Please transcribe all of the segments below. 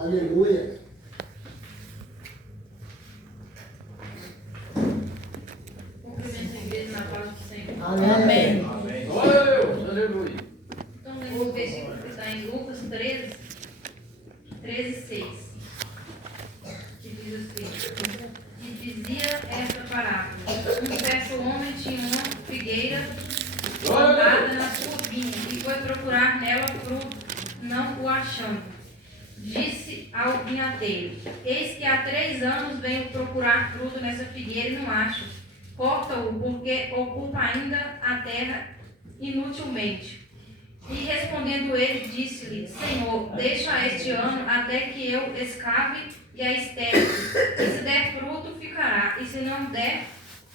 Aleluia. Cumprimento a igreja na paz do Senhor. Amém. Amém. Glória a Deus. Aleluia. Então, lendo o versículo que está em Lucas 13:6, que diz assim: e dizia esta parábola: um certo homem tinha uma figueira plantada na sua vinha e foi procurar nela fruto, não o achando. Disse ao vinhateiro: eis que há 3 anos venho procurar fruto nessa figueira e não acho. Corta-o, porque ocupa ainda a terra inutilmente. E respondendo ele, disse-lhe: Senhor, deixa este ano até que eu escave e a estere. E se der fruto, ficará. E se não der,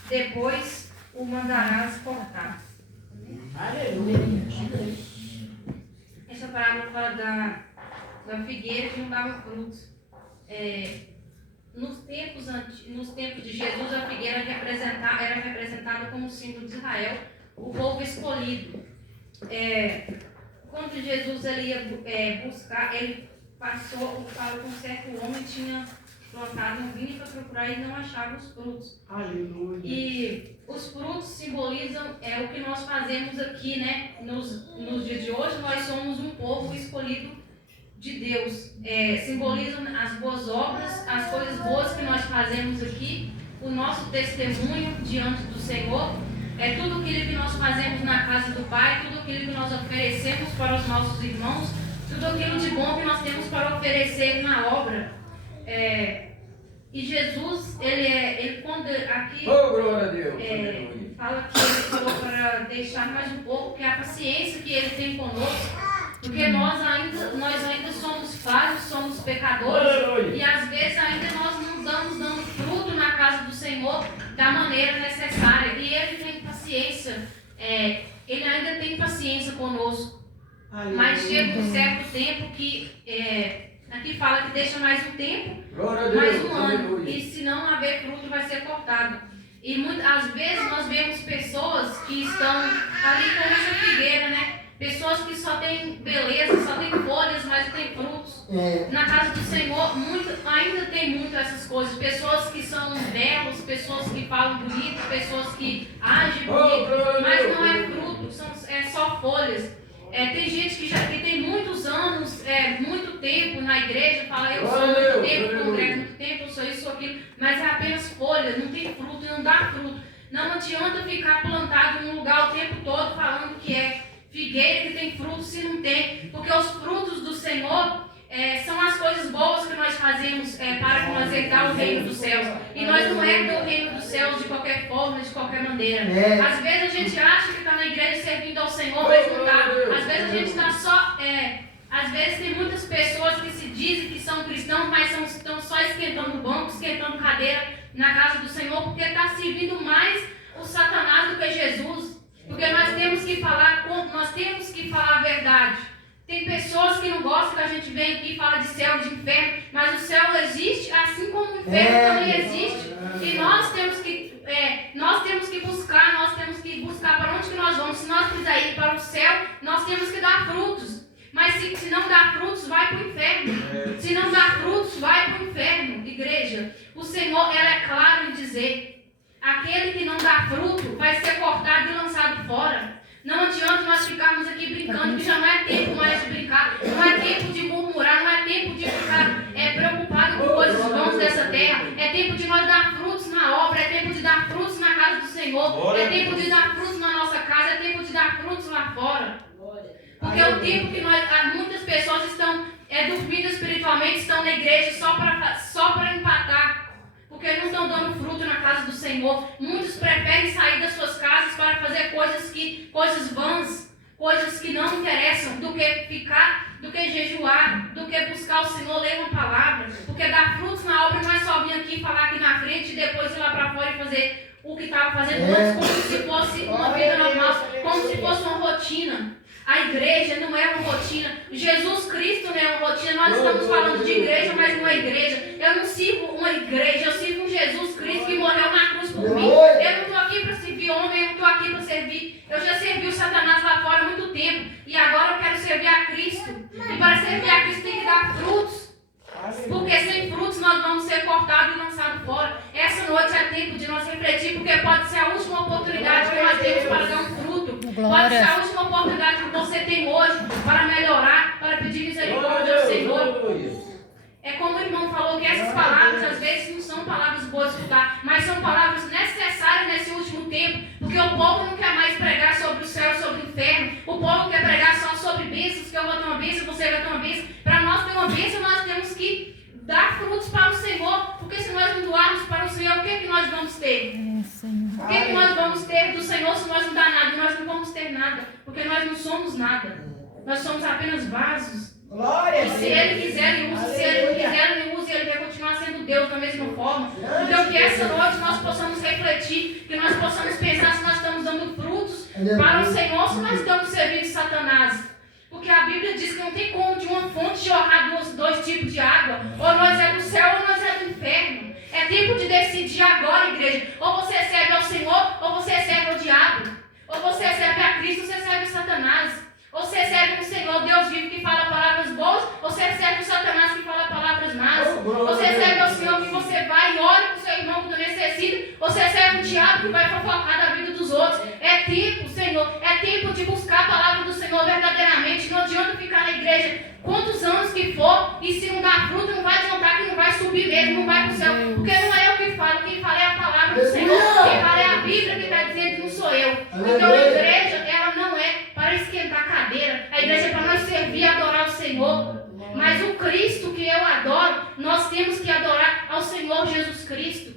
depois o mandarás cortar. Aleluia. Essa parábola fala da figueira que não dava frutos. Nos tempos de Jesus, a figueira era representada como símbolo de Israel, o povo escolhido. Quando Jesus ele ia buscar, ele falou com um certo homem que tinha plantado um vinho para procurar e não achava os frutos. Aleluia. E os frutos simbolizam o que nós fazemos aqui, né? Nos dias de hoje, nós somos um povo escolhido de Deus. Simbolizam as boas obras, as coisas boas que nós fazemos aqui, o nosso testemunho diante do Senhor. Tudo aquilo que nós fazemos na casa do Pai, tudo aquilo que nós oferecemos para os nossos irmãos, tudo aquilo de bom que nós temos para oferecer na obra. E Jesus, ele quando aqui Glória a Deus. fala que ele falou para deixar mais um pouco, que a paciência que ele tem conosco, porque nós ainda somos falhos, somos pecadores, e às vezes ainda nós não estamos dando fruto na casa do Senhor da maneira necessária. E ele tem paciência, ele ainda tem paciência conosco. Mas chega um certo tempo que, aqui fala que deixa mais um tempo, mais um ano, e se não haver fruto vai ser cortado. E às vezes nós vemos pessoas que estão ali como essa figueira, né? Pessoas que só têm beleza, só têm folhas, mas não têm frutos. Na casa do Senhor ainda tem muito essas coisas. Pessoas que são belos, pessoas que falam bonito, pessoas que agem bonito, mas não é fruto, é só folhas. Tem gente que tem muitos anos, muito tempo na igreja, fala: eu sou muito tempo, congrego muito tempo, eu sou isso, sou aquilo, mas é apenas folha, não tem fruto, não dá fruto. Não adianta ficar plantado em um lugar o tempo todo falando que é figueira que tem frutos se não tem, porque os frutos do Senhor são as coisas boas que nós fazemos para nós herdar o reino dos céus. E nós não herdamos o reino dos céus de qualquer forma, de qualquer maneira. Às vezes a gente acha que está na igreja servindo ao Senhor, mas não está. Às vezes a gente está só. Às vezes tem muitas pessoas que se dizem que são cristãos, mas estão só esquentando banco, esquentando cadeira na casa do Senhor, porque está servindo mais o Satanás do que Jesus. Porque nós temos que falar a verdade. Tem pessoas que não gostam que a gente vem aqui e fala de céu, de inferno, mas o céu existe, assim como o inferno também existe. E nós temos que buscar para onde que nós vamos. Se nós quisermos ir para o céu, nós temos que dar frutos. Mas se não dá frutos, vai para o inferno. Se não dá frutos, vai para o inferno, igreja. O Senhor, é claro em dizer: aquele que não dá fruto vai ser cortado e lançado fora. Não adianta nós ficarmos aqui brincando, que já não é tempo mais de brincar, não é tempo de murmurar, não é tempo de ficar preocupado com coisas vãs dessa terra. É tempo de nós dar frutos na obra, é tempo de dar frutos na casa do Senhor, é tempo de dar frutos na nossa casa, é tempo de dar frutos lá fora. Porque é o tempo que muitas pessoas estão dormindo espiritualmente, estão na igreja só para empatar. Porque não estão dando fruto na casa do Senhor. Muitos preferem sair das suas casas para fazer coisas vãs, coisas que não interessam, do que jejuar, do que buscar o Senhor, ler uma palavra. Porque dar frutos na obra não é só vir aqui falar aqui na frente e depois ir lá para fora e fazer o que estava fazendo antes, como se fosse uma vida normal, como se fosse uma rotina. A igreja não é uma rotina. Jesus Cristo não é uma rotina. Nós estamos falando de igreja, mas não é igreja. Eu não sirvo uma igreja, eu sirvo um Jesus Cristo que morreu na cruz por mim. Eu não estou aqui para servir homem, eu não estou aqui para servir. Eu já servi o Satanás lá fora há muito tempo. E agora eu quero servir a Cristo. E para servir a Cristo tem que dar frutos. Essa é a última oportunidade que você tem hoje para melhorar, para pedir misericórdia ao Senhor. Aleluia. É como o irmão falou, que essas palavras às vezes não são palavras boas de escutar, mas são palavras necessárias nesse último tempo, porque o povo não quer mais pregar sobre o céu, sobre o inferno. O povo quer pregar só sobre bênçãos, que eu vou ter uma bênção, você vai ter uma bênção. Para nós ter uma bênção, nós temos que dar frutos para o Senhor, porque se nós não doarmos para o Senhor, o que é que nós vamos ter? O que é que nós vamos ter do Senhor se nós não dar nada? Nós não vamos ter nada, porque nós não somos nada. Nós somos apenas vasos. Glória a E Deus. se Ele quiser, Ele usa. Se Ele não quiser, Ele não usa. Ele vai continuar sendo Deus da mesma forma. Então que essa noite nós possamos refletir, que nós possamos pensar se nós estamos dando frutos para o Senhor, se nós estamos servindo Satanás. Porque a Bíblia diz que não tem como de uma fonte jorrar dois tipos de água. Ou nós é do céu ou nós é do inferno. É tempo de decidir agora, igreja. Ou você serve ao Senhor ou você serve ao diabo. Ou você serve a Cristo ou você serve a Satanás. Ou você serve o Senhor, Deus vivo, que fala palavras boas, ou você serve o Satanás que fala palavras más. Você serve ao Senhor que você vai e ora para o seu irmão quando necessita, ou você serve o diabo que vai fofocar da vida dos outros. É tempo, Senhor, é tempo de buscar a palavra do Senhor verdadeiramente. Não adianta ficar na igreja quantos anos que for, e se não dá fruto, não vai adiantar, que não vai subir mesmo, não vai para o céu. Porque não é eu que falo, quem fala é a palavra do Senhor. Quem fala é a Bíblia que está dizendo, não sou eu. Então a igreja, ela não é para esquentar a cadeira. A igreja é para nós servir e adorar o Senhor. Mas o Cristo que eu adoro, nós temos que adorar ao Senhor Jesus Cristo.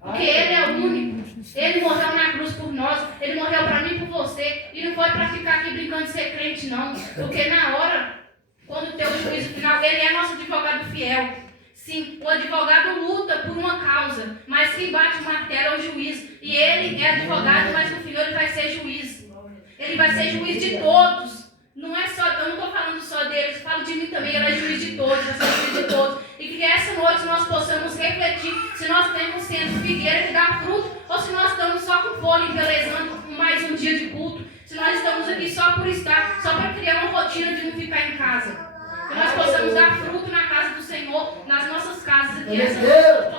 Porque Ele é o único. Ele morreu na cruz por nós. Ele morreu para mim e por você. E não foi para ficar aqui brincando de ser crente, não. Porque na hora, quando tem o juízo final, Ele é nosso advogado fiel. Sim, o advogado luta por uma causa, mas quem bate o martelo é o juiz. E Ele é advogado, mas no final Ele vai ser juiz. Ele vai ser juiz de todos. Não é só, eu não estou falando só deles, eu falo de mim também. Ele é juiz de todos, vai ser juiz de todos. E que essa noite nós possamos refletir se nós temos sendo figueira que dá fruto, ou se nós estamos só com folha embelezando mais um dia de culto. Se nós estamos aqui só por estar, só para criar uma rotina de não ficar em casa. Que nós possamos dar fruto na casa do Senhor, nas nossas casas aqui essa noite.